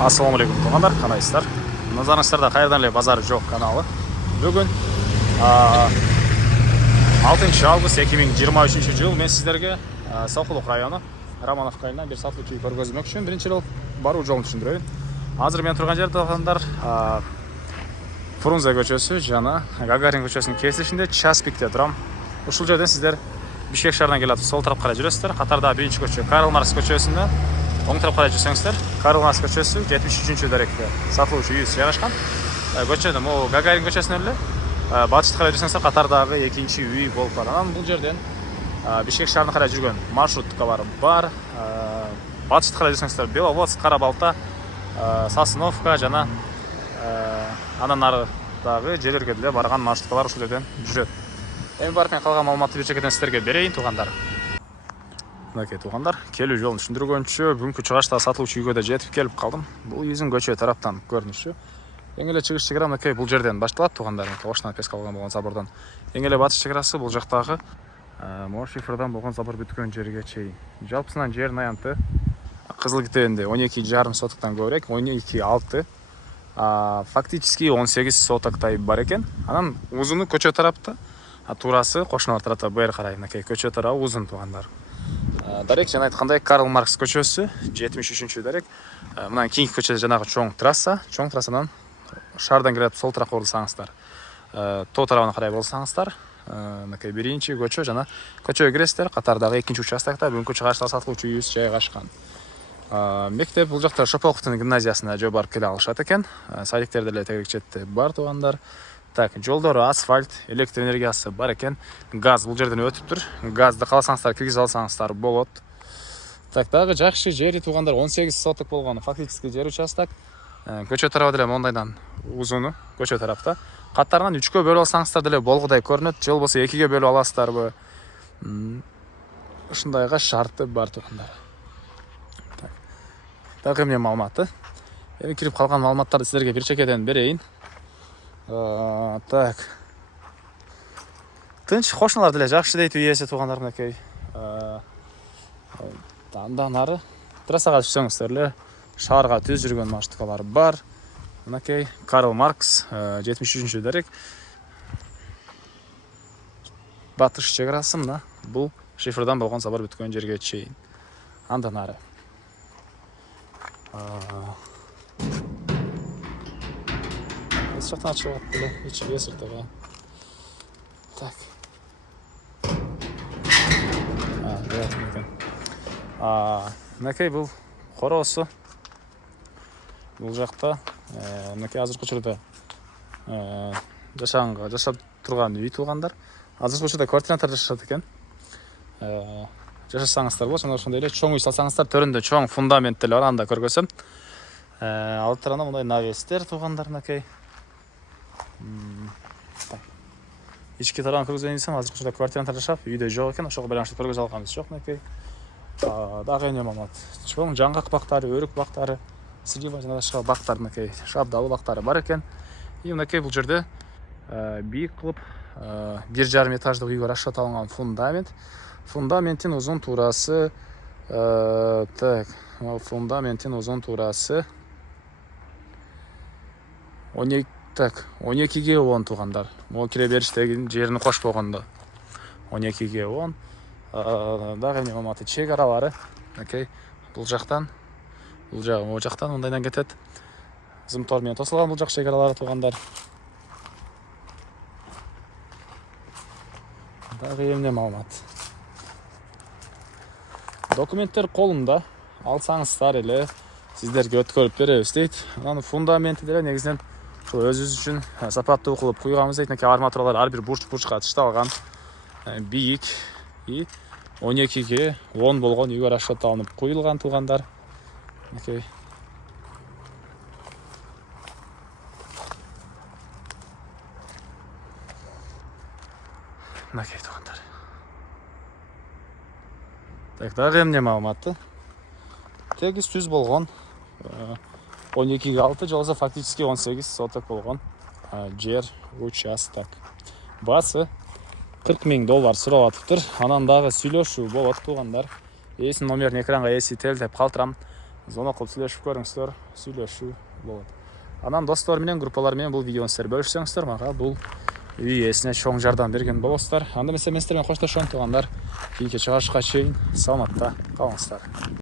Ассалаумағалейкум туғандар, қанайсыздар? Назарыңыздарда қайырдан эле базары жоқ каналы. Бүгін 6 август 2023 жыл мен сіздерге Сокулук районы Романовка айынан бир сатылуучу үй көргөзмөкчүмүн. Биринчи жолу баруу жолун түшүндүрөйүн. Азыр мен турган жер туғандар Фрунзе көчөсү жана Гагарин көчөсүнүн кесишинде Часпикте турам. Ушул жерден сиздер Бишкек шаарынан келатып сол тарапка карай жүрөсүздөр. Катарда биринчи көчө Карл Маркс көчөсүндө оң тарапка карай жүрсөңүздөр, Карл Маркс көчөсү 73-даректе сатылуучу үй жайгашкан. Көчөдө могу Гагарин көчөсүнөн эле батышты карай жүрсөңүздөр катардагы экинчи үй болуп калат. Анан бул жерден Бишкек шаарына карай жүргөн маршруткалар бар. Батышты карай жүрсөңүздөр Беловодск, Кара-Балта, Сосновка жана андан нарыдагы жерлерге деле барган маршруткалар ушул жерден жүрөт. Эми барып мен калган маалыматты бир чекеден сиздерге берейин тугандар. Мынакей тугандар, келүү жолун түшүндүргөнчө бүгүнкү чыгашта сатылуучу үйгө да жетип келип калдым. Бул үйдүн көчө тараптан көрүнүшү. Эң эле чыгыш чегара мынакей бул жерден башталат тугандар. Оштан пес калган болгон забордон. Эң эле батыш чегарасы бул жактагы могу шифрдан болгон забор бүткөн жерге чейин. Жалпысынан жердин аянты кызыл китебинде 12,5 сотуктан көбүрөөк, 12,6. Фактически 18 сотоктай бар экен. Анан узуну көчө тарапта, туурасы кошуналар тарапта бери карай мынакей көчө тарабы узун тугандар. Дарек жана айткандай Карл Маркс көчөсү 73-дарек. Мындан кийинки көчө жанагы чоң трассадан шаардан кирип сол тарапка бурулсаңыздар, тоо тарабына карай болсаңыздар, мынакей биринчи көчө жана көчөгө киресиздер. Катардагы экинчи участокто бүгүнкү чыгашта сатылуучу үйүбүз жайгашкан. Мектеп бул жакта Шоповковдун гимназиясына жөө барып келе алышат экен. Садиктер деле тегерек четте бар тугандар. Так, жолдору асфальт, электр энергиясы бар экен. Газ бул жерден өтүптүр. Газды кааласаңыздар киргизип алсаңыздар болот. Так, дагы жакшы жери тугандар 18 соток болгону фактически жер участок. Көчө тарабы деле мондайдан узуну көчө тарапта. Каттарынан 3кө бөлүп алсаңыздар деле болгудай көрүнөт. Же болбосо 2ге бөлүп аласыздарбы? Ушундайга шарты бар тугандар. Так. Дагы эмне маалыматы? Эми кирип калган маалыматтарды силерге бир чекеден берейин. Так. Тынч кошуналар деле жакшы дейт үй ээси тугандар мынакей. Андан ары трассага түшсөңүздөр эле шаарга түз жүргөн маршруткалар бар. Мынакей Карл Маркс 73-дарек. Батыш чегарасы мына бул шифрдан болгон забор бүткөн жерге чейин. Андан ары. Жактан ачылат деле, ичи эсиртеби. Так. Мынакей бул короосу. Бул жакта мынакей азыркы учурда жашап турган үй тугандар. Азыркы учурда квартиранттар жашашат экен. Жашасаңыздар болсо, ошондой эле чоң үй салсаңыздар, төрүндө чоң фундамент деле бар, анда көргөзөм. Алып тарапынан мындай навестер тугандар мынакей. Ички тарабын көргөзөйүн десем, азыркы учурда квартиранттар жашап, үйдө жок экен, ошого байланыштуу көргөзө алганыбыз жок мынакей. Дагы эмне маалымат? Чоң жаңгак бактары, өрүк бактары, слива жана башка бактар мынакей, шабдалы бактары бар экен. И мынакей бул жерде бийик кылып 1,5 этаждык үйгө расчет алынган фундамент. Фундаменттин узун туурасы фундаменттин узун туурасы 12ге 10 тугандар. Могу кире бериштеги жерини кошпогондо 12ге 10. Дагы эмне маалыматы? Чегаралары мынакей бул жактан, бул жагы могу жактан мындайдан кетет. Зымтор менен тосулган бул жак чегаралары тугандар. Дагы эмне маалымат? Документтер колунда, алсаңыздар эле сиздерге өткөрүп беребиз дейт. Анан фундаменти деле негизинен өзүбүз үчүн сапаттуу кылып куйганбыз дейт. Мынакей арматуралар ар бир бурчка тышталган, бийик и 12ге 10 болгон үйгө расчетталынып куюлган тугандар. Мынакей. Мынакей тугандар. Так, дагы эмне маалыматы? Тегиз түз болгон 12ге 6 же болбосо фактически 18 соток болгон жер участок. Басы $40,000 сурап атыптыр. Анан дагы сүйлөшүү болот тугандар. Эсин номерин экранга эсителтеп калтырам. звонок кылып сүйлөшүп көрүңүздөр, сүйлөшүү болот. Анан достор менен, группалар менен бул видеону сиздер бөлүшсөңүздөр, мага бул үй ээсине чоң жардам берген болосуздар. Анда эмесе мен сиздер менен коштошом, туугандар. Кийинки чыгарышка чейин саламатта калыңыздар.